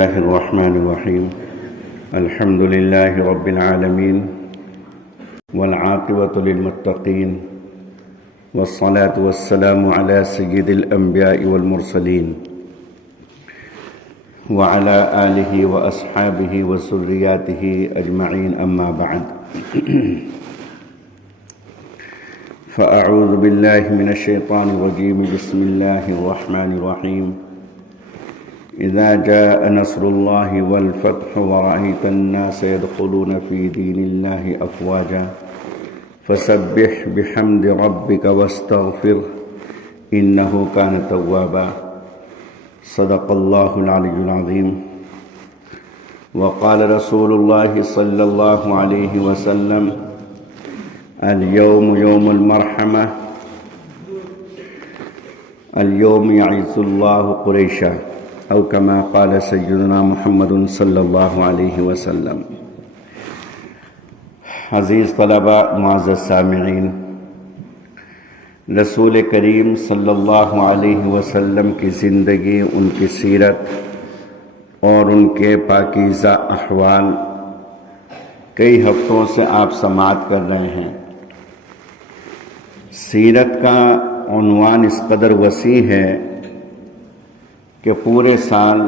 الله الرحمن الرحيم الحمد لله رب العالمين والعاقبة للمتقين والصلاة والسلام على سيد الأنبياء والمرسلين وعلى آله وأصحابه وذرياته أجمعين أما بعد فأعوذ بالله من الشيطان الرجيم بسم الله الرحمن الرحيم إذا جاء نصر الله والفتح ورأيت الناس يدخلون في دين الله أفواجا فسبح بحمد ربك واستغفره إنه كان توابا صدق الله العلي العظيم وقال رسول الله صلى الله عليه وسلم اليوم يوم المرحمة اليوم يعز الله قريشا او كما قال سيدنا محمد صلی اللہ علیہ وسلم۔ عزیز طلبہ، معزز سامعین، رسول کریم صلی اللہ علیہ وسلم کی زندگی، ان کی سیرت اور ان کے پاکیزہ احوال کئی ہفتوں سے آپ سماعت کر رہے ہیں۔ سیرت کا عنوان اس قدر وسیع ہے کہ پورے سال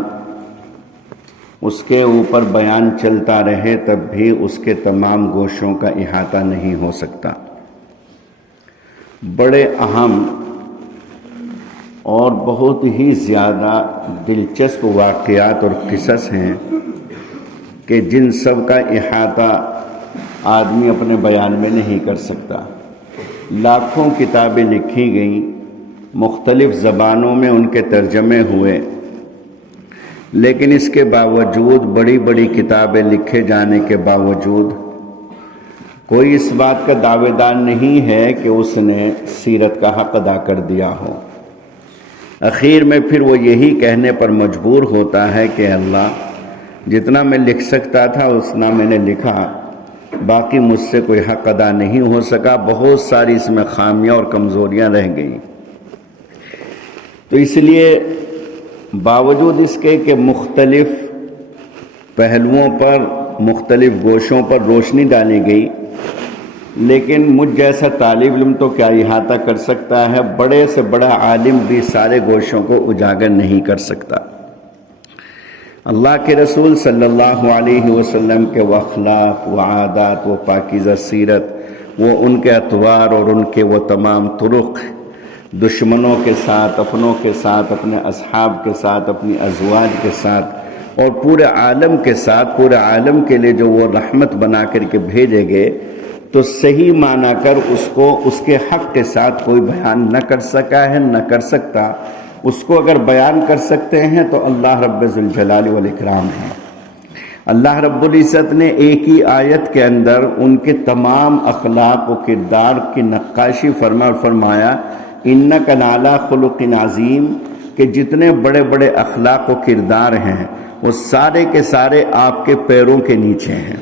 اس کے اوپر بیان چلتا رہے تب بھی اس کے تمام گوشوں کا احاطہ نہیں ہو سکتا۔ بڑے اہم اور بہت ہی زیادہ دلچسپ واقعات اور قصص ہیں کہ جن سب کا احاطہ آدمی اپنے بیان میں نہیں کر سکتا۔ لاکھوں کتابیں لکھی گئیں، مختلف زبانوں میں ان کے ترجمے ہوئے، لیکن اس کے باوجود بڑی بڑی کتابیں لکھے جانے کے باوجود کوئی اس بات کا دعوے دار نہیں ہے کہ اس نے سیرت کا حق ادا کر دیا ہو۔ اخیر میں پھر وہ یہی کہنے پر مجبور ہوتا ہے کہ اللہ، جتنا میں لکھ سکتا تھا اتنا میں نے لکھا، باقی مجھ سے کوئی حق ادا نہیں ہو سکا، بہت ساری اس میں خامیاں اور کمزوریاں رہ گئیں۔ تو اس لیے باوجود اس کے کہ مختلف پہلوؤں پر، مختلف گوشوں پر روشنی ڈالی گئی، لیکن مجھ جیسا طالب علم تو کیا احاطہ کر سکتا ہے، بڑے سے بڑا عالم بھی سارے گوشوں کو اجاگر نہیں کر سکتا۔ اللہ کے رسول صلی اللہ علیہ وسلم کے وہ اخلاق، وہ عادات، وہ پاکیزہ سیرت، وہ ان کے اطوار اور ان کے وہ تمام طرق، دشمنوں کے ساتھ، اپنوں کے ساتھ، اپنے اصحاب کے ساتھ، اپنی ازواج کے ساتھ اور پورے عالم کے ساتھ، پورے عالم کے لیے جو وہ رحمت بنا کر کے بھیجے گئے، تو صحیح معنی کر اس کو اس کے حق کے ساتھ کوئی بیان نہ کر سکا ہے، نہ کر سکتا۔ اس کو اگر بیان کر سکتے ہیں تو اللہ رب ذوالجلال والاکرام ہے۔ اللہ رب العزت نے ایک ہی آیت کے اندر ان کے تمام اخلاق و کردار کی نقاشی فرمایا اِنَّكَ لَعَلَىٰ خُلُقٍ عَظِيمٍ، کہ جتنے بڑے بڑے اخلاق و کردار ہیں وہ سارے کے سارے آپ کے پیروں کے نیچے ہیں۔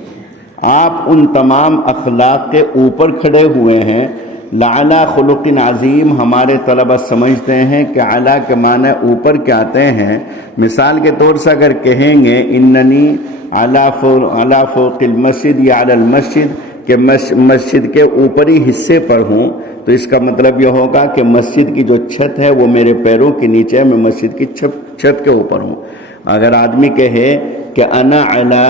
آپ ان تمام اخلاق کے اوپر کھڑے ہوئے ہیں۔ لَعَلَىٰ خُلُقٍ عَظِيمٍ ہمارے طلبہ سمجھتے ہیں کہ اعلیٰ کے معنی اوپر کے آتے ہیں۔ مثال کے طور سے اگر کہیں گے اِنَّنِي عَلَىٰ فوقِ الْمَسْجِدِ یا عَلَى الْمَسْجِدِ، کہ مسجد کے اوپری حصے پر ہوں، تو اس کا مطلب یہ ہوگا کہ مسجد کی جو چھت ہے وہ میرے پیروں کے نیچے ہے، میں مسجد کی چھت کے اوپر ہوں۔ اگر آدمی کہے کہ انا علی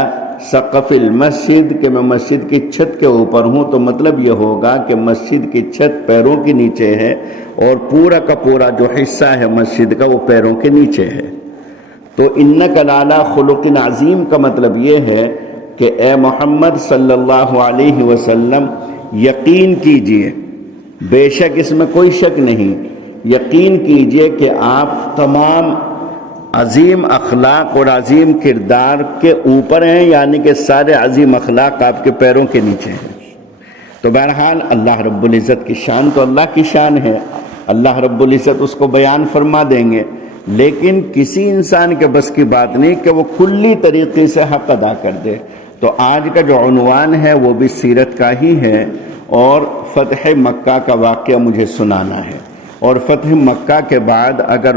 سقف المسجد، کہ میں مسجد کی چھت کے اوپر ہوں، تو مطلب یہ ہوگا کہ مسجد کی چھت پیروں کے نیچے ہے اور پورا کا پورا جو حصہ ہے مسجد کا وہ پیروں کے نیچے ہے۔ تو انک لعلی خلق عظیم کا مطلب یہ ہے کہ اے محمد صلی اللہ علیہ وسلم، یقین کیجئے، بے شک اس میں کوئی شک نہیں، یقین کیجئے کہ آپ تمام عظیم اخلاق اور عظیم کردار کے اوپر ہیں، یعنی کہ سارے عظیم اخلاق آپ کے پیروں کے نیچے ہیں۔ تو بہرحال اللہ رب العزت کی شان تو اللہ کی شان ہے، اللہ رب العزت اس کو بیان فرما دیں گے، لیکن کسی انسان کے بس کی بات نہیں کہ وہ کلی طریقے سے حق ادا کر دے۔ تو آج کا جو عنوان ہے وہ بھی سیرت کا ہی ہے، اور فتح مکہ کا واقعہ مجھے سنانا ہے، اور فتح مکہ کے بعد اگر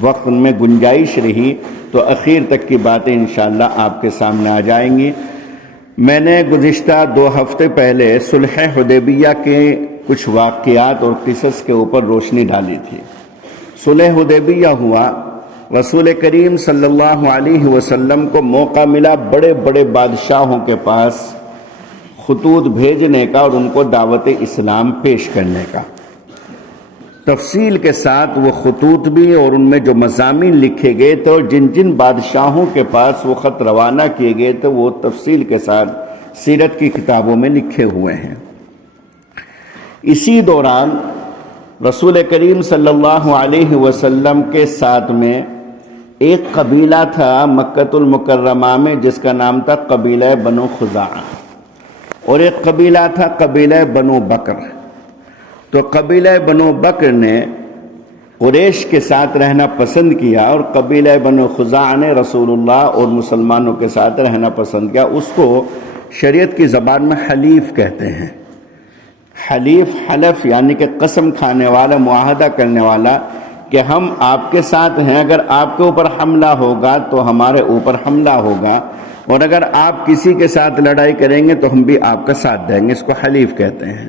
وقت میں گنجائش رہی تو اخیر تک کی باتیں انشاءاللہ آپ کے سامنے آ جائیں گی۔ میں نے گزشتہ 2 ہفتے پہلے صلح حدیبیہ کے کچھ واقعات اور قصص کے اوپر روشنی ڈالی تھی۔ صلح حدیبیہ ہوا، رسول کریم صلی اللہ علیہ وسلم کو موقع ملا بڑے بڑے بادشاہوں کے پاس خطوط بھیجنے کا اور ان کو دعوت اسلام پیش کرنے کا۔ تفصیل کے ساتھ وہ خطوط بھی اور ان میں جو مضامین لکھے گئے تھے اور جن جن بادشاہوں کے پاس وہ خط روانہ کیے گئے تھے وہ تفصیل کے ساتھ سیرت کی کتابوں میں لکھے ہوئے ہیں۔ اسی دوران رسول کریم صلی اللہ علیہ وسلم کے ساتھ میں ایک قبیلہ تھا مکۃ المکرمہ میں جس کا نام تھا قبیلہ بنو خزاعہ، اور ایک قبیلہ تھا قبیلہ بنو بکر۔ تو قبیلہ بنو بکر نے قریش کے ساتھ رہنا پسند کیا اور قبیلہ بنو خزاعہ نے رسول اللہ اور مسلمانوں کے ساتھ رہنا پسند کیا۔ اس کو شریعت کی زبان میں حلیف کہتے ہیں۔ حلیف، حلف یعنی کہ قسم کھانے والا، معاہدہ کرنے والا کہ ہم آپ کے ساتھ ہیں، اگر آپ کے اوپر حملہ ہوگا تو ہمارے اوپر حملہ ہوگا، اور اگر آپ کسی کے ساتھ لڑائی کریں گے تو ہم بھی آپ کا ساتھ دیں گے، اس کو حلیف کہتے ہیں۔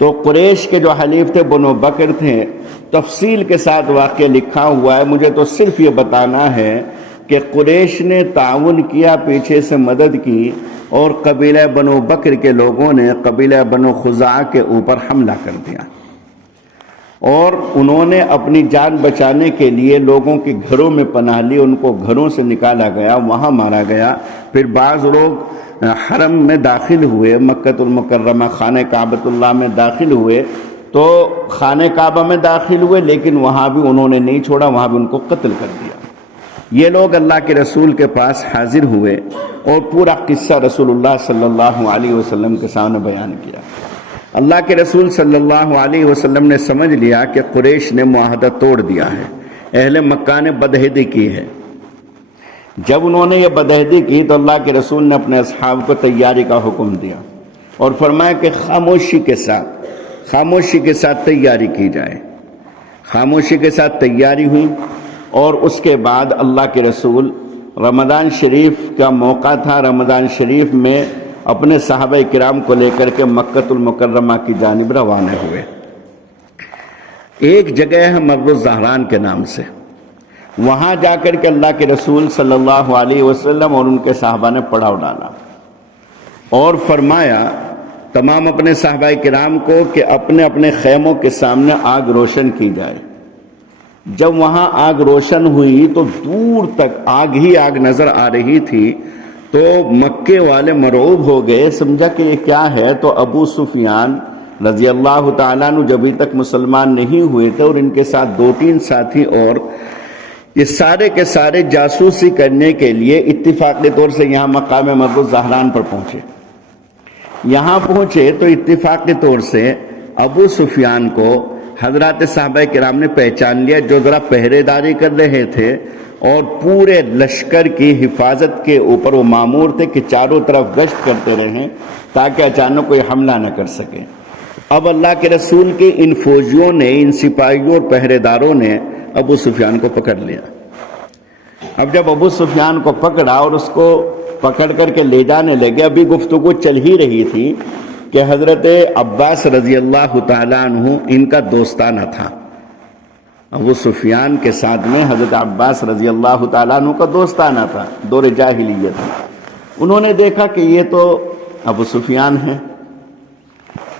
تو قریش کے جو حلیف تھے بنو بکر تھے، تفصیل کے ساتھ واقعہ لکھا ہوا ہے، مجھے تو صرف یہ بتانا ہے کہ قریش نے تعاون کیا، پیچھے سے مدد کی، اور قبیلہ بنو بکر کے لوگوں نے قبیلہ بنو خزاعہ کے اوپر حملہ کر دیا، اور انہوں نے اپنی جان بچانے کے لیے لوگوں کے گھروں میں پناہ لی، ان کو گھروں سے نکالا گیا، وہاں مارا گیا۔ پھر بعض لوگ حرم میں داخل ہوئے، مکۃ المکرمہ خانہ کعبۃ اللہ میں داخل ہوئے، تو خانہ کعبہ میں داخل ہوئے لیکن وہاں بھی انہوں نے نہیں چھوڑا، وہاں بھی ان کو قتل کر دیا۔ یہ لوگ اللہ کے رسول کے پاس حاضر ہوئے اور پورا قصہ رسول اللہ صلی اللہ علیہ وسلم کے سامنے بیان کیا۔ اللہ کے رسول صلی اللہ علیہ وسلم نے سمجھ لیا کہ قریش نے معاہدہ توڑ دیا ہے، اہل مکہ نے بدعہدی کی ہے۔ جب انہوں نے یہ بدعہدی کی تو اللہ کے رسول نے اپنے اصحاب کو تیاری کا حکم دیا اور فرمایا کہ خاموشی کے ساتھ تیاری کی جائے۔ خاموشی کے ساتھ تیاری ہوئی، اور اس کے بعد اللہ کے رسول، رمضان شریف کا موقع تھا، رمضان شریف میں اپنے صحابہ کرام کو لے کر کے مکۃ المکرمہ کی جانب روانہ ہوئے۔ ایک جگہ ہے مر الزہران کے نام سے، وہاں جا کر کے اللہ کے رسول صلی اللہ علیہ وسلم اور ان کے صحابہ نے پڑاؤ ڈالا اور فرمایا تمام اپنے صحابہ کرام کو کہ اپنے اپنے خیموں کے سامنے آگ روشن کی جائے۔ جب وہاں آگ روشن ہوئی تو دور تک آگ ہی آگ نظر آ رہی تھی، تو مکے والے مرعوب ہو گئے، سمجھا کہ یہ کیا ہے۔ تو ابو سفیان رضی اللہ تعالیٰ عنہ جبھی تک مسلمان نہیں ہوئے تھے، اور ان کے ساتھ 2-3 ساتھی اور، یہ سارے کے سارے جاسوسی کرنے کے لیے اتفاقی طور سے یہاں مقام مر الزہران پر پہنچے۔ یہاں پہنچے تو اتفاقی طور سے ابو سفیان کو حضرات صحابہ کرام نے پہچان لیا، جو ذرا پہرے داری کر رہے تھے اور پورے لشکر کی حفاظت کے اوپر وہ مامور تھے کہ چاروں طرف گشت کرتے رہیں تاکہ اچانک کوئی حملہ نہ کر سکے۔ اب اللہ کے رسول کے ان فوجیوں نے، ان سپاہیوں اور پہرے داروں نے ابو سفیان کو پکڑ لیا۔ اب جب ابو سفیان کو پکڑا اور اس کو پکڑ کر کے لے جانے لگے، ابھی گفتگو چل ہی رہی تھی کہ حضرت عباس رضی اللہ تعالیٰ عنہ ان کا دوستانہ تھا۔ ابو سفیان کے ساتھ میں حضرت عباس رضی اللہ تعالیٰ عنہ کا دوستانہ تھا، دور جاہلیت میں۔ انہوں نے دیکھا کہ یہ تو ابو سفیان ہے،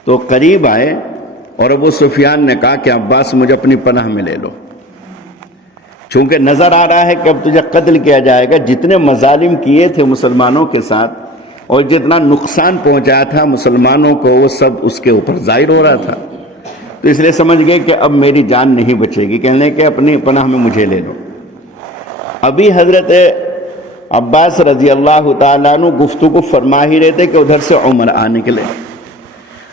تو قریب آئے اور ابو سفیان نے کہا کہ عباس مجھے اپنی پناہ میں لے لو، چونکہ نظر آ رہا ہے کہ اب تجھے قتل کیا جائے گا۔ جتنے مظالم کیے تھے مسلمانوں کے ساتھ اور جتنا نقصان پہنچایا تھا مسلمانوں کو، وہ سب اس کے اوپر ظاہر ہو رہا تھا، تو اس لیے سمجھ گئے کہ اب میری جان نہیں بچے گی، کہنے کہ اپنی پناہ میں مجھے لے لو۔ ابھی حضرت عباس رضی اللہ تعالیٰ عنہ گفتگو فرما ہی رہے تھے کہ ادھر سے عمر آ نکلے۔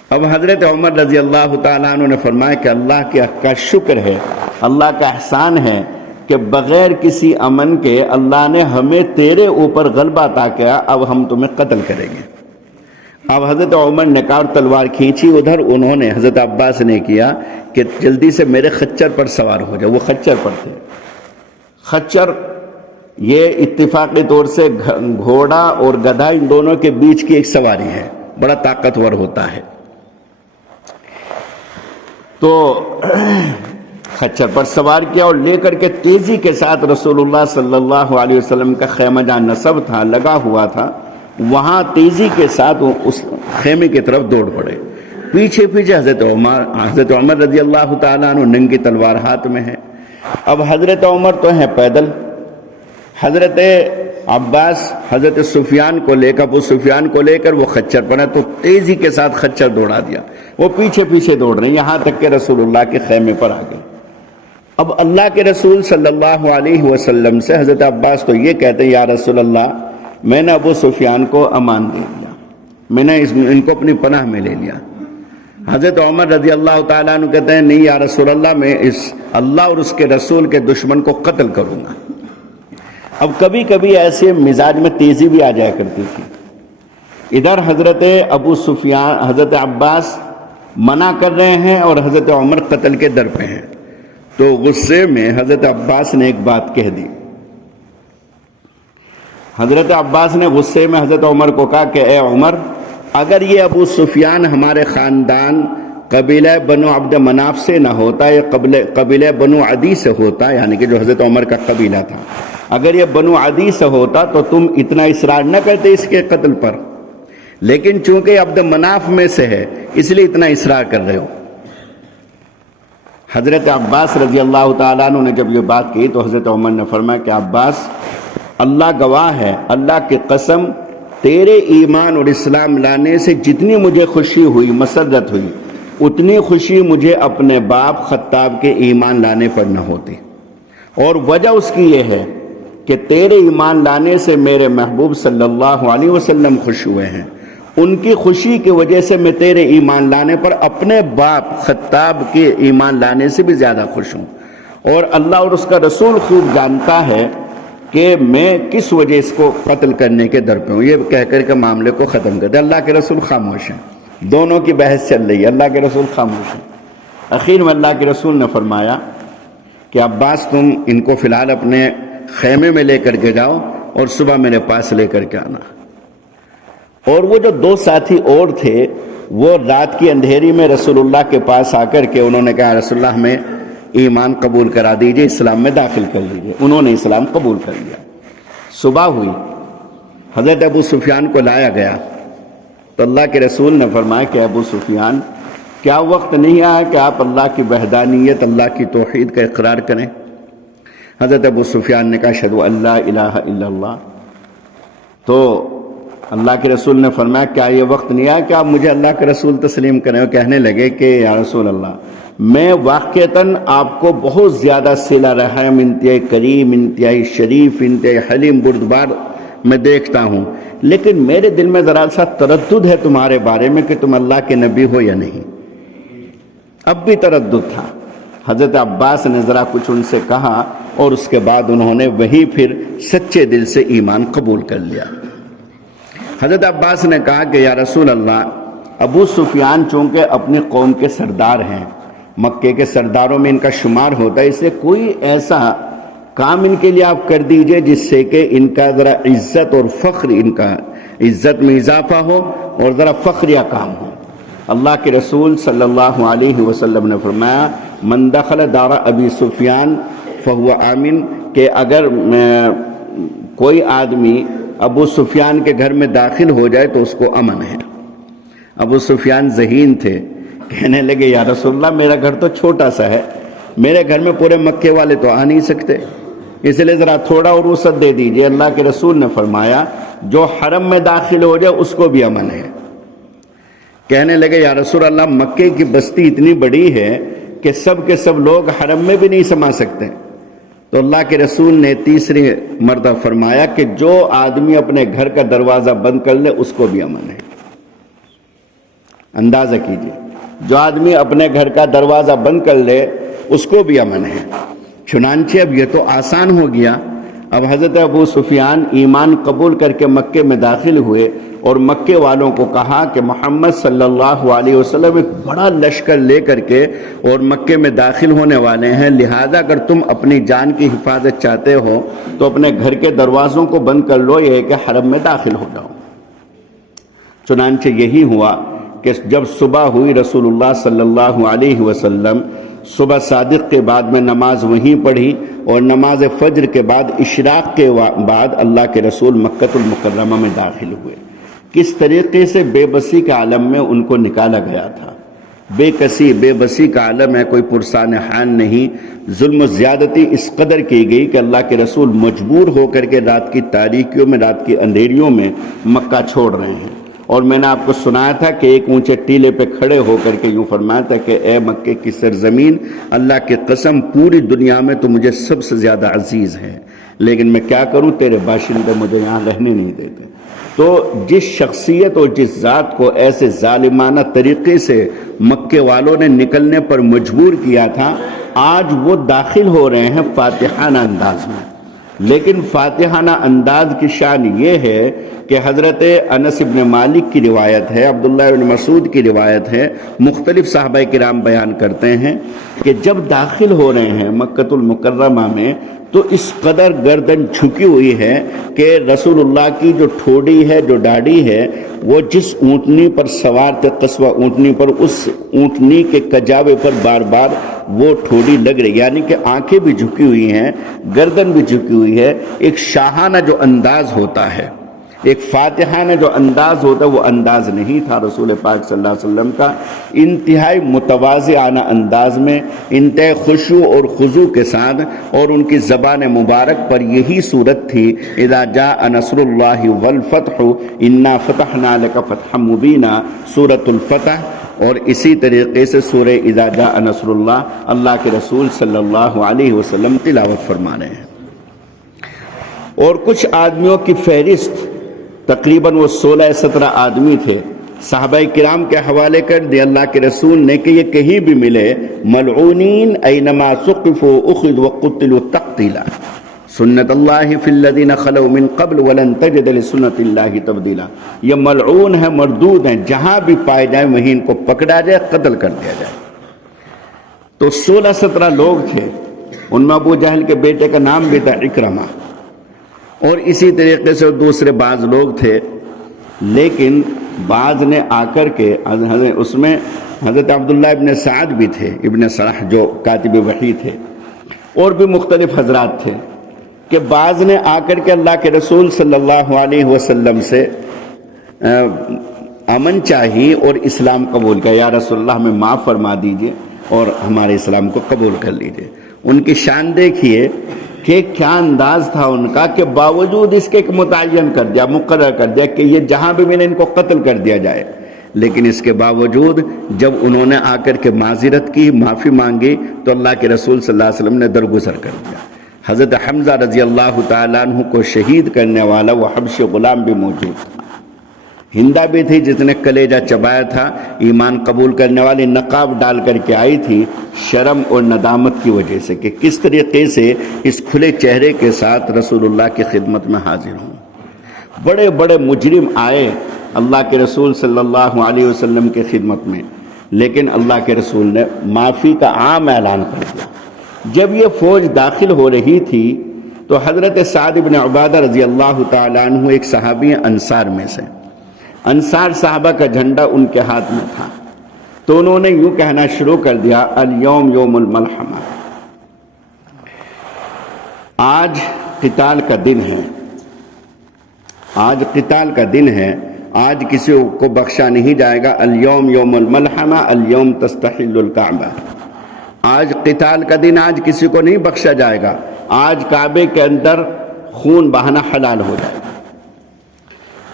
اب حضرت عمر رضی اللہ تعالیٰ عنہ نے فرمایا کہ اللہ کا شکر ہے، اللہ کا احسان ہے کہ بغیر کسی امن کے اللہ نے ہمیں تیرے اوپر غلبہ عطا کیا، اب ہم تمہیں قتل کریں گے۔ اب حضرت عمر نے کہا اور تلوار کھینچی، ادھر انہوں نے حضرت عباس نے کیا کہ جلدی سے میرے خچر پر سوار ہو جاؤ۔ وہ خچر پر تھے، خچر یہ اتفاقی طور سے گھوڑا اور گدھا ان دونوں کے بیچ کی ایک سواری ہے، بڑا طاقتور ہوتا ہے۔ تو خچر پر سوار کیا اور لے کر کے تیزی کے ساتھ رسول اللہ صلی اللہ علیہ وسلم کا خیمہ جہاں نصب تھا، لگا ہوا تھا، وہاں تیزی کے ساتھ اس خیمے کی طرف دوڑ پڑے۔ پیچھے پیچھے حضرت عمر رضی اللہ تعالیٰ عنہ ننگی تلوار ہاتھ میں ہے۔ اب حضرت عمر تو ہیں پیدل، حضرت عباس حضرت سفیان کو لے کر ابو سفیان کو لے کر وہ خچر پر ہے، تو تیزی کے ساتھ خچر دوڑا دیا، وہ پیچھے پیچھے دوڑ رہے ہیں یہاں تک کہ رسول اللہ کے خیمے پر آ گئے۔ اب اللہ کے رسول صلی اللہ علیہ وسلم سے حضرت عباس تو یہ کہتے ہیں یا رسول اللہ میں نے ابو سفیان کو امان دے دیا، میں نے ان کو اپنی پناہ میں لے لیا۔ حضرت عمر رضی اللہ تعالیٰ عنہ کہتے ہیں نہیں یا رسول اللہ میں اس اللہ اور اس کے رسول کے دشمن کو قتل کروں گا۔ اب کبھی کبھی ایسے مزاج میں تیزی بھی آ جایا کرتی تھی۔ ادھر حضرت ابو سفیان حضرت عباس منع کر رہے ہیں اور حضرت عمر قتل کے در پہ ہیں، تو غصے میں حضرت عباس نے ایک بات کہہ دی۔ حضرت عباس نے غصے میں حضرت عمر کو کہا کہ اے عمر، اگر یہ ابو سفیان ہمارے خاندان قبیلہ بنو عبد مناف سے نہ ہوتا، یہ قبیلہ بنو عدی سے ہوتا، یعنی کہ جو حضرت عمر کا قبیلہ تھا، اگر یہ بنو عدی سے ہوتا تو تم اتنا اصرار نہ کرتے اس کے قتل پر، لیکن چونکہ عبد مناف میں سے ہے اس لیے اتنا اصرار کر رہے ہو۔ حضرت عباس رضی اللہ تعالیٰ عنہ نے جب یہ بات کی تو حضرت عمر نے فرمایا کہ عباس اللہ گواہ ہے، اللہ کی قسم تیرے ایمان اور اسلام لانے سے جتنی مجھے خوشی ہوئی، مسرت ہوئی، اتنی خوشی مجھے اپنے باپ خطاب کے ایمان لانے پر نہ ہوتی، اور وجہ اس کی یہ ہے کہ تیرے ایمان لانے سے میرے محبوب صلی اللہ علیہ وسلم خوش ہوئے ہیں، ان کی خوشی کی وجہ سے میں تیرے ایمان لانے پر اپنے باپ خطاب کے ایمان لانے سے بھی زیادہ خوش ہوں، اور اللہ اور اس کا رسول خوب جانتا ہے کہ میں کس وجہ اس کو قتل کرنے کے در پہ ہوں۔ یہ کہہ کر کے معاملے کو ختم کر دیا۔ اللہ کے رسول خاموش ہیں، دونوں کی بحث چل رہی ہے، اللہ کے رسول خاموش ہیں۔ اخیر میں اللہ کے رسول نے فرمایا کہ عباس تم ان کو فی الحال اپنے خیمے میں لے کر کے جاؤ اور صبح میرے پاس لے کر کے آنا۔ اور وہ جو دو ساتھی اور تھے وہ رات کی اندھیری میں رسول اللہ کے پاس آ کر کے انہوں نے کہا رسول اللہ ہمیں ایمان قبول کرا دیجئے، اسلام میں داخل کر لیجئے۔ انہوں نے اسلام قبول کر لیا۔ صبح ہوئی، حضرت ابو سفیان کو لایا گیا تو اللہ کے رسول نے فرمایا کہ ابو سفیان کیا وقت نہیں آیا کہ آپ اللہ کی وحدانیت، اللہ کی توحید کا اقرار کریں؟ حضرت ابو سفیان نے کہا اشہد ان لا الہ الا اللہ۔ تو اللہ کے رسول نے فرمایا کیا یہ وقت نہیں آیا کہ آپ مجھے اللہ کے رسول تسلیم کریں؟ اور کہنے لگے کہ یا رسول اللہ میں واقعتاً آپ کو بہت زیادہ صلہ رحم، انتہائی کریم، انتہائی شریف، انتہائی حلیم بردبار میں دیکھتا ہوں، لیکن میرے دل میں ذرا سا تردد ہے تمہارے بارے میں کہ تم اللہ کے نبی ہو یا نہیں۔ اب بھی تردد تھا۔ حضرت عباس نے ذرا کچھ ان سے کہا اور اس کے بعد انہوں نے وہی پھر سچے دل سے ایمان قبول کر لیا۔ حضرت عباس نے کہا کہ یا رسول اللہ ابو سفیان چونکہ اپنی قوم کے سردار ہیں، مکے کے سرداروں میں ان کا شمار ہوتا ہے، اس لیے کوئی ایسا کام ان کے لیے آپ کر دیجئے جس سے کہ ان کا ذرا عزت اور فخر، ان کا عزت میں اضافہ ہو اور ذرا فخریہ کام ہو۔ اللہ کے رسول صلی اللہ علیہ وسلم نے فرمایا من دخل دار ابی سفیان فہو آمن، کہ اگر کوئی آدمی ابو سفیان کے گھر میں داخل ہو جائے تو اس کو امن ہے۔ ابو سفیان ذہین تھے، کہنے لگے یا رسول اللہ میرا گھر تو چھوٹا سا ہے، میرے گھر میں پورے مکے والے تو آ نہیں سکتے، اس لیے ذرا تھوڑا اور وسعت دے دیجئے۔ اللہ کے رسول نے فرمایا جو حرم میں داخل ہو جائے اس کو بھی امن ہے۔ کہنے لگے یا رسول اللہ مکے کی بستی اتنی بڑی ہے کہ سب کے سب لوگ حرم میں بھی نہیں سما سکتے۔ تو اللہ کے رسول نے تیسری مرتبہ فرمایا کہ جو آدمی اپنے گھر کا دروازہ بند کر لے اس کو بھی امن ہے۔ اندازہ کیجئے، جو آدمی اپنے گھر کا دروازہ بند کر لے اس کو بھی امن ہے۔ چنانچہ اب یہ تو آسان ہو گیا۔ اب حضرت ابو سفیان ایمان قبول کر کے مکے میں داخل ہوئے اور مکے والوں کو کہا کہ محمد صلی اللہ علیہ وسلم ایک بڑا لشکر لے کر کے اور مکے میں داخل ہونے والے ہیں، لہذا اگر تم اپنی جان کی حفاظت چاہتے ہو تو اپنے گھر کے دروازوں کو بند کر لو، یہ کہ حرم میں داخل ہو جاؤ۔ چنانچہ یہی ہوا کہ جب صبح ہوئی رسول اللہ صلی اللہ علیہ وسلم صبح صادق کے بعد میں نماز وہیں پڑھی، اور نماز فجر کے بعد اشراق کے بعد اللہ کے رسول مکۃ المکرمہ میں داخل ہوئے۔ کس طریقے سے بے بسی کے عالم میں ان کو نکالا گیا تھا، بے بسی کا عالم ہے، کوئی پرسان حال نہیں، ظلم و زیادتی اس قدر کی گئی کہ اللہ کے رسول مجبور ہو کر کے رات کی تاریکیوں میں، رات کی اندھیریوں میں مکہ چھوڑ رہے ہیں۔ اور میں نے آپ کو سنایا تھا کہ ایک اونچے ٹیلے پہ کھڑے ہو کر کے یوں فرمایا تھا کہ اے مکے کی سرزمین، اللہ کی قسم پوری دنیا میں تو مجھے سب سے زیادہ عزیز ہے، لیکن میں کیا کروں، تیرے باشندے مجھے یہاں رہنے نہیں دیتے۔ تو جس شخصیت اور جس ذات کو ایسے ظالمانہ طریقے سے مکے والوں نے نکلنے پر مجبور کیا تھا، آج وہ داخل ہو رہے ہیں فاتحانہ انداز میں۔ لیکن فاتحانہ انداز کی شان یہ ہے کہ حضرت انس بن مالک کی روایت ہے، عبداللہ بن مسعود کی روایت ہے، مختلف صحابہ کرام بیان کرتے ہیں کہ جب داخل ہو رہے ہیں مکۃ المکرمہ میں تو اس قدر گردن جھکی ہوئی ہے کہ رسول اللہ کی جو ٹھوڑی ہے، جو داڑھی ہے، وہ جس اونٹنی پر سوار تھے، قصوہ اونٹنی پر، اس اونٹنی کے کجاوے پر بار بار وہ ٹھوڑی لگ رہی، یعنی کہ آنکھیں بھی جھکی ہوئی ہیں، گردن بھی جھکی ہوئی ہے۔ ایک شاہانہ جو انداز ہوتا ہے، ایک فاتحانہ جو انداز ہوتا ہے، وہ انداز نہیں تھا رسول پاک صلی اللہ علیہ وسلم کا۔ انتہائی متواضعانہ انداز میں، انتہائی خشوع اور خضوع کے ساتھ، اور ان کی زبان مبارک پر یہی صورت تھی، اذا جاء نصر اللہ والفتح انا فتحنا لک فتحا مبینا، سورۃ الفتح۔ اور اسی طریقے سے سورہ اذا جاء نصر اللہ، اللہ کے رسول صلی اللہ علیہ وسلم تلاوت فرما رہے ہیں۔ اور کچھ آدمیوں کی فہرست، تقریباً وہ 16-17 آدمی تھے، صحابہ کرام کے حوالے کر دیا اللہ کے رسول نے کہ یہ کہیں بھی ملے، ملعونین اینما ثقفوا اخذوا وقتلوا تقتیلا، سنت اللہ فی الذین خلوا من قبل ولن تجد لسنت اللہ تبدیلا، یہ ملعون ہیں، مردود ہیں، جہاں بھی پائے جائیں وہیں ان کو پکڑا جائے، قتل کر دیا جائے۔ تو 16-17 لوگ تھے، ان میں ابو جہل کے بیٹے کا نام بھی تھا اکرمہ، اور اسی طریقے سے دوسرے بعض لوگ تھے، لیکن بعض نے آ کر کے اس میں حضرت عبداللہ ابن سعد بھی تھے، ابن سرح جو کاتب وحی تھے، اور بھی مختلف حضرات تھے، کہ بعض نے آ کر کے اللہ کے رسول صلی اللہ علیہ وسلم سے امن چاہی اور اسلام قبول کیا، یا رسول اللہ ہمیں معاف فرما دیجئے اور ہمارے اسلام کو قبول کر لیجئے۔ ان کی شان دیکھیے کہ کیا انداز تھا ان کا، کہ باوجود اس کے متعین کر دیا، مقرر کر دیا کہ یہ جہاں بھی ملے ان کو قتل کر دیا جائے، لیکن اس کے باوجود جب انہوں نے آ کر کے معذرت کی، معافی مانگی، تو اللہ کے رسول صلی اللہ علیہ وسلم نے درگزر کر دیا۔ حضرت حمزہ رضی اللہ تعالیٰ عنہ کو شہید کرنے والا وہ حبشی غلام بھی موجود تھا، ہندہ بھی تھی جس نے کلیجہ چبایا تھا، ایمان قبول کرنے والی نقاب ڈال کر کے آئی تھی، شرم اور ندامت کی وجہ سے کہ کس طریقے سے اس کھلے چہرے کے ساتھ رسول اللہ کی خدمت میں حاضر ہوں۔ بڑے بڑے مجرم آئے اللہ کے رسول صلی اللہ علیہ وسلم کی خدمت میں، لیکن اللہ کے رسول نے معافی کا عام اعلان کر دیا۔ جب یہ فوج داخل ہو رہی تھی تو حضرت سعد بن عبادہ رضی اللہ تعالیٰ عنہ ایک صحابی انصار میں سے، انصار صحابہ کا جھنڈا ان کے ہاتھ میں تھا، تو انہوں نے یوں کہنا شروع کر دیا، الیوم یوم الملحمہ، آج قتال کا دن ہے، آج قتال کا دن ہے، آج کسی کو بخشا نہیں جائے گا، الیوم یوم الملحمہ الیوم تستحل الکعبہ، آج قتال کا دن، آج کسی کو نہیں بخشا جائے گا، آج کعبے کے اندر خون بہانا حلال ہو جائے گا۔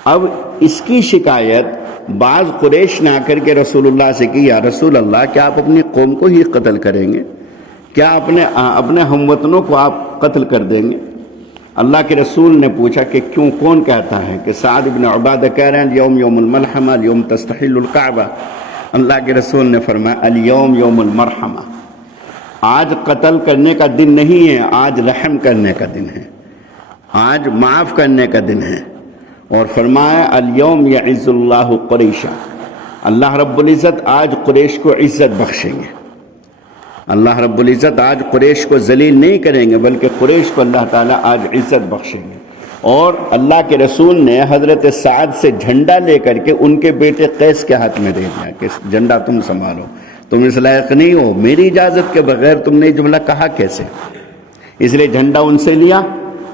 اب اس کی شکایت بعض قریش نے آ کر کے رسول اللہ سے کی، یا رسول اللہ کیا آپ اپنی قوم کو ہی قتل کریں گے؟ کیا اپنے ہم وطنوں کو آپ قتل کر دیں گے؟ اللہ کے رسول نے پوچھا کہ کیوں، کون کہتا ہے؟ کہ سعد بن عبادہ کہہ رہے ہیں یوم یوم الملحمہ الیوم تستحل الکعبہ۔ اللہ کے رسول نے فرمایا الیوم یوم المرحمہ، آج قتل کرنے کا دن نہیں ہے، آج رحم کرنے کا دن ہے، آج معاف کرنے کا دن ہے۔ اور فرمایا الیوم یعز اللہ قریشا، اللہ رب العزت آج قریش کو عزت بخشیں گے، اللہ رب العزت آج قریش کو ذلیل نہیں کریں گے بلکہ قریش کو اللہ تعالیٰ آج عزت بخشیں گے۔ اور اللہ کے رسول نے حضرت سعد سے جھنڈا لے کر کے ان کے بیٹے قیس کے ہاتھ میں دے دیا کہ جھنڈا تم سنبھالو، تم اس لائق نہیں ہو، میری اجازت کے بغیر تم نے جملہ کہا کیسے؟ اس لیے جھنڈا ان سے لیا،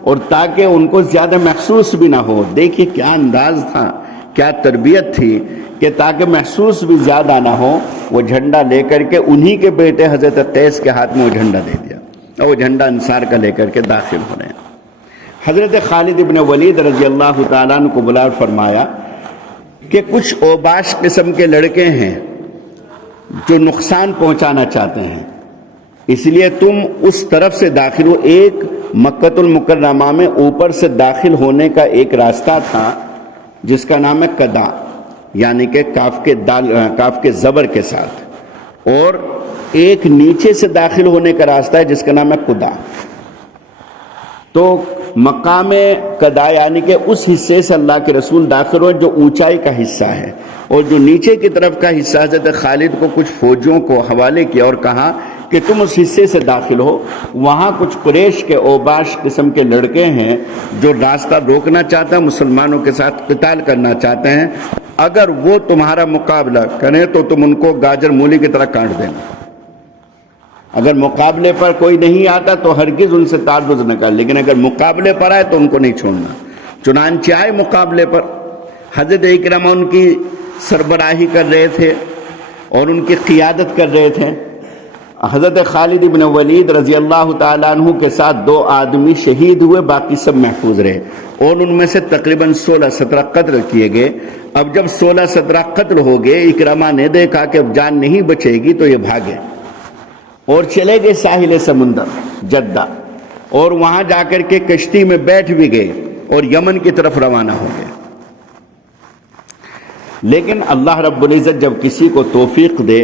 اور تاکہ ان کو زیادہ محسوس بھی نہ ہو، دیکھیے کیا انداز تھا، کیا تربیت تھی، کہ تاکہ محسوس بھی زیادہ نہ ہو، وہ جھنڈا لے کر کے انہی کے بیٹے حضرت قیس کے ہاتھ میں وہ جھنڈا دے دیا، اور وہ جھنڈا انصار کا لے کر کے داخل ہو رہے ہیں۔ حضرت خالد ابن ولید رضی اللہ تعالیٰ عنہ کو بلا فرمایا کہ کچھ اوباش قسم کے لڑکے ہیں جو نقصان پہنچانا چاہتے ہیں، اس لیے تم اس طرف سے داخل ہو۔ ایک مکۃ المکرمہ میں اوپر سے داخل ہونے کا ایک راستہ تھا جس کا نام ہے قدا، یعنی کہ کاف کے زبر کے ساتھ، اور ایک نیچے سے داخل ہونے کا راستہ ہے جس کا نام ہے قدا۔ تو مقام قدا یعنی کہ اس حصے سے اللہ کے رسول داخل ہوئے جو اونچائی کا حصہ ہے، اور جو نیچے کی طرف کا حصہ حضرت خالد کو کچھ فوجیوں کو حوالے کیا اور کہا کہ تم اس حصے سے داخل ہو، وہاں کچھ قریش کے اوباش قسم کے لڑکے ہیں جو راستہ روکنا چاہتے ہیں، مسلمانوں کے ساتھ قتال کرنا چاہتے ہیں، اگر وہ تمہارا مقابلہ کریں تو تم ان کو گاجر مولی کی طرح کاٹ دینا، اگر مقابلے پر کوئی نہیں آتا تو ہرگز ان سے تعرض نہ کر، لیکن اگر مقابلے پر آئے تو ان کو نہیں چھوڑنا۔ چنانچہ آئے مقابلے پر، حضرت اکرمہ ان کی سربراہی کر رہے تھے اور ان کی قیادت کر رہے تھے۔ حضرت خالد ابن ولید رضی اللہ تعالیٰ عنہ کے ساتھ 2 آدمی شہید ہوئے، باقی سب محفوظ رہے، اور ان میں سے تقریباً 16-17 قتل کیے گئے۔ اب جب 16-17 قتل ہو گئے، اکرمہ نے دیکھا کہ اب جان نہیں بچے گی تو یہ بھاگے اور چلے گئے ساحل سمندر جدہ، اور وہاں جا کر کے کشتی میں بیٹھ بھی گئے اور یمن کی طرف روانہ ہو گئے۔ لیکن اللہ رب العزت جب کسی کو توفیق دے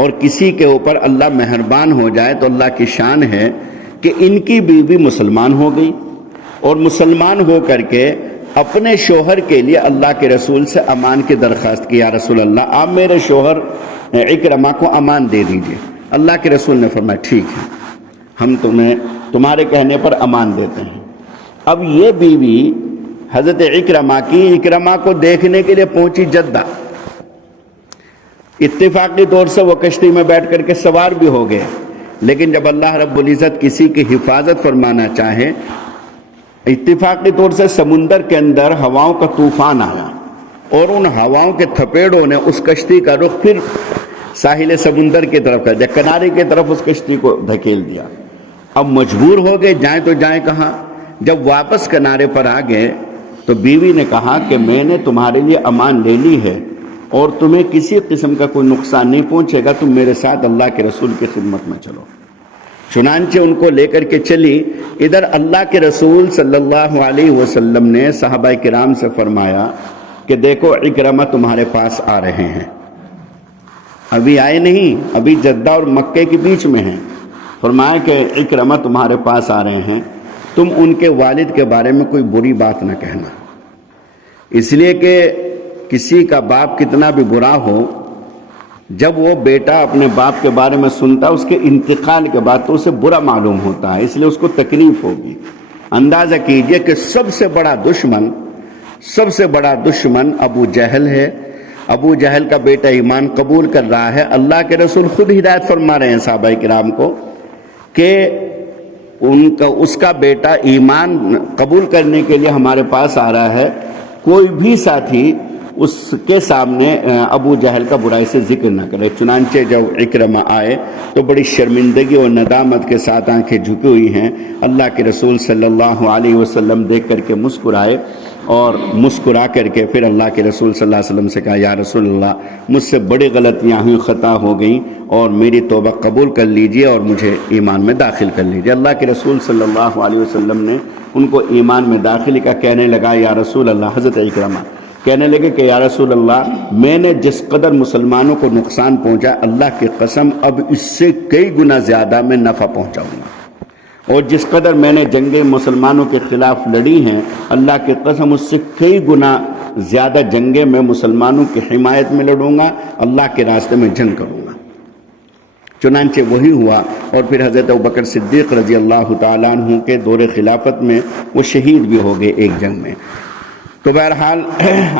اور کسی کے اوپر اللہ مہربان ہو جائے تو اللہ کی شان ہے کہ ان کی بیوی مسلمان ہو گئی، اور مسلمان ہو کر کے اپنے شوہر کے لیے اللہ کے رسول سے امان کی درخواست کی، یا رسول اللہ آپ میرے شوہر اکرمہ کو امان دے دیجئے۔ اللہ کے رسول نے فرمایا ٹھیک ہے، ہم تمہیں تمہارے کہنے پر امان دیتے ہیں۔ اب یہ بیوی حضرت اکرمہ کو دیکھنے کے لیے پہنچی جدہ، اتفاقی طور سے وہ کشتی میں بیٹھ کر کے سوار بھی ہو گئے، لیکن جب اللہ رب العزت کسی کی حفاظت فرمانا چاہے، اتفاقی طور سے سمندر کے اندر ہواؤں کا طوفان آیا، اور ان ہواؤں کے تھپیڑوں نے اس کشتی کا رخ پھر ساحل سمندر کی طرف کر دیا، کنارے کی طرف اس کشتی کو دھکیل دیا۔ اب مجبور ہو گئے، جائیں تو جائیں کہاں؟ جب واپس کنارے پر آ گئے تو بیوی نے کہا کہ میں نے تمہارے لیے امان لے لی ہے اور تمہیں کسی قسم کا کوئی نقصان نہیں پہنچے گا، تم میرے ساتھ اللہ کے رسول کی خدمت میں چلو۔ چنانچہ ان کو لے کر کے چلی۔ ادھر اللہ کے رسول صلی اللہ علیہ وسلم نے صحابہ کرام سے فرمایا کہ دیکھو اکرمہ تمہارے پاس آ رہے ہیں، ابھی آئے نہیں، ابھی جدہ اور مکے کے بیچ میں ہیں۔ فرمایا کہ اکرمہ تمہارے پاس آ رہے ہیں، تم ان کے والد کے بارے میں کوئی بری بات نہ کہنا، اس لیے کہ کسی کا باپ کتنا بھی برا ہو، جب وہ بیٹا اپنے باپ کے بارے میں سنتا اس کے انتقال کے بعد تو اسے برا معلوم ہوتا ہے، اس لیے اس کو تکلیف ہوگی۔ اندازہ کیجئے کہ سب سے بڑا دشمن ابو جہل ہے، ابو جہل کا بیٹا ایمان قبول کر رہا ہے۔ اللہ کے رسول خود ہدایت فرما رہے ہیں صحابہ کرام کو کہ اس کا بیٹا ایمان قبول کرنے کے لیے ہمارے پاس آ رہا ہے، کوئی بھی ساتھی اس کے سامنے ابو جہل کا برائی سے ذکر نہ کرے۔ چنانچہ جب اکرمہ آئے تو بڑی شرمندگی اور ندامت کے ساتھ آنکھیں جھکی ہوئی ہیں، اللہ کے رسول صلی اللہ علیہ وسلم دیکھ کر کے مسکرائے، اور مسکرا کر کے پھر اللہ کے رسول صلی اللہ علیہ وسلم سے کہا یا رسول اللہ مجھ سے بڑی غلطیاں ہوئیں، خطا ہو گئیں، اور میری توبہ قبول کر لیجئے اور مجھے ایمان میں داخل کر لیجئے۔ اللہ کے رسول صلی اللہ علیہ وسلم نے ان کو ایمان میں داخل کا کہنے لگا یا رسول اللہ، حضرت اکرمہ کہنے لگے کہ یا رسول اللہ میں نے جس قدر مسلمانوں کو نقصان پہنچا، اللہ کی قسم اب اس سے کئی گنا زیادہ میں نفع پہنچاؤں گا، اور جس قدر میں نے جنگیں مسلمانوں کے خلاف لڑی ہیں، اللہ کی قسم اس سے کئی گنا زیادہ جنگیں میں مسلمانوں کی حمایت میں لڑوں گا، اللہ کے راستے میں جنگ کروں گا۔ چنانچہ وہی ہوا، اور پھر حضرت ابوبکر صدیق رضی اللہ تعالیٰ عنہ کے دور خلافت میں وہ شہید بھی ہو گئے ایک جنگ میں۔ تو بہرحال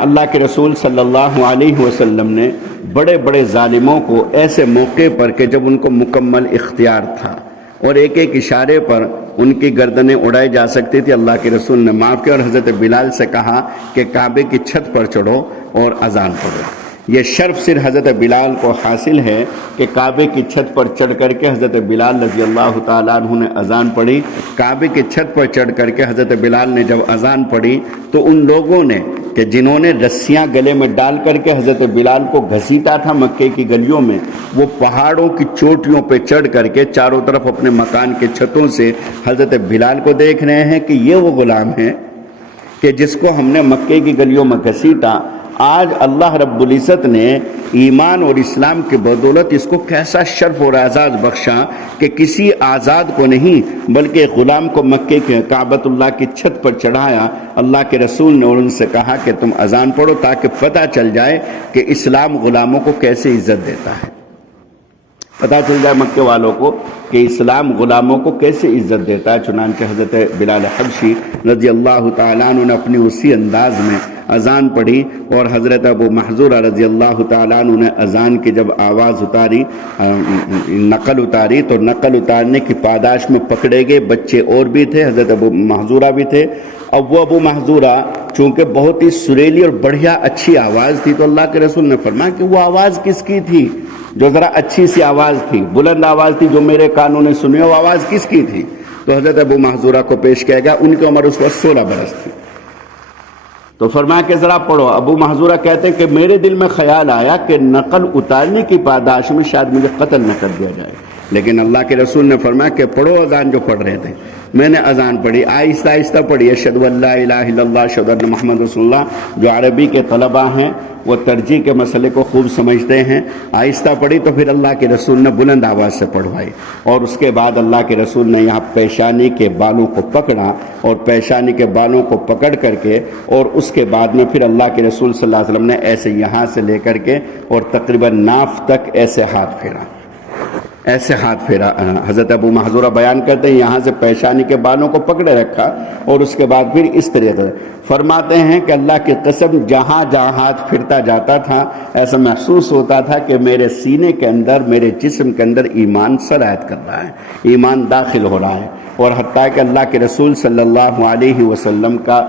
اللہ کے رسول صلی اللہ علیہ وسلم نے بڑے بڑے ظالموں کو ایسے موقع پر کہ جب ان کو مکمل اختیار تھا اور ایک ایک اشارے پر ان کی گردنیں اڑائی جا سکتی تھی، اللہ کے رسول نے معاف کیا اور حضرت بلال سے کہا کہ کعبے کی چھت پر چڑھو اور اذان پڑھو۔ یہ شرف صرف حضرت بلال کو حاصل ہے کہ کعبے کی چھت پر چڑھ کر کے حضرت بلال رضی اللہ تعالیٰ عنہ نے اذان پڑھی۔ کعبے کی چھت پر چڑھ کر کے حضرت بلال نے جب اذان پڑھی تو ان لوگوں نے کہ جنہوں نے رسیاں گلے میں ڈال کر کے حضرت بلال کو گھسیٹا تھا مکے کی گلیوں میں، وہ پہاڑوں کی چوٹیوں پہ چڑھ کر کے چاروں طرف اپنے مکان کے چھتوں سے حضرت بلال کو دیکھ رہے ہیں کہ یہ وہ غلام ہے کہ جس کو ہم نے مکے کی گلیوں میں گھسیٹا۔ آج اللہ رب العزت نے ایمان اور اسلام کے بدولت اس کو کیسا شرف اور اعزاز بخشا کہ کسی آزاد کو نہیں بلکہ غلام کو مکے کے کعبۃ اللہ کی چھت پر چڑھایا۔ اللہ کے رسول نے اور ان سے کہا کہ تم اذان پڑھو تاکہ پتہ چل جائے کہ اسلام غلاموں کو کیسے عزت دیتا ہے، پتہ چل جائے مکے والوں کو کہ اسلام غلاموں کو کیسے عزت دیتا ہے۔ چنانچہ حضرت بلال حبشی رضی اللہ تعالیٰ عنہ نے اپنی اسی انداز میں اذان پڑھی، اور حضرت ابو محذورہ رضی اللہ تعالیٰ عنہ نے اذان کی جب آواز اتاری، نقل اتاری، تو نقل اتارنے کی پاداش میں پکڑے گئے بچے اور بھی تھے، حضرت ابو محذورہ بھی تھے۔ اب وہ ابو محذورہ چونکہ بہت ہی سریلی اور بڑھیا اچھی آواز تھی، تو اللہ کے رسول نے فرمایا کہ وہ آواز کس کی تھی جو ذرا اچھی سی آواز تھی، بلند آواز تھی، جو میرے کانوں نے سنی، وہ آواز کس کی تھی؟ تو حضرت ابو محذورہ کو پیش کیا گیا، ان کی عمر اس وقت 16 برس تھی۔ تو فرمایا کہ ذرا پڑھو۔ ابو محذورہ کہتے ہیں کہ میرے دل میں خیال آیا کہ نقل اتارنے کی پاداش میں شاید مجھے قتل نہ کر دیا جائے، لیکن اللہ کے رسول نے فرمایا کہ پڑھو اذان جو پڑھ رہے تھے۔ میں نے اذان پڑھی، آہستہ آہستہ پڑھی، اشہدو ان لا الہ الا اللہ اشہدو ان محمد رسول اللہ۔ جو عربی کے طلباء ہیں وہ ترجیح کے مسئلے کو خوب سمجھتے ہیں، آہستہ پڑھی تو پھر اللہ کے رسول نے بلند آواز سے پڑھوائی، اور اس کے بعد اللہ کے رسول نے یہاں پیشانی کے بالوں کو پکڑا، اور پیشانی کے بالوں کو پکڑ کر کے، اور اس کے بعد میں پھر اللہ کے رسول صلی اللہ علیہ وسلم نے ایسے یہاں سے لے کر کے اور تقریباً ناف تک ایسے ہاتھ پھیرا، ایسے ہاتھ پھیرا۔ حضرت ابو محذورہ بیان کرتے ہیں یہاں سے پیشانی کے بالوں کو پکڑے رکھا، اور اس کے بعد پھر اس طریقے سے فرماتے ہیں کہ اللہ کی قسم جہاں جہاں ہاتھ پھرتا جاتا تھا ایسا محسوس ہوتا تھا کہ میرے سینے کے اندر، میرے جسم کے اندر ایمان سرایت کر رہا ہے، ایمان داخل ہو رہا ہے، اور حتیٰ کہ اللہ کے رسول صلی اللہ علیہ وسلم کا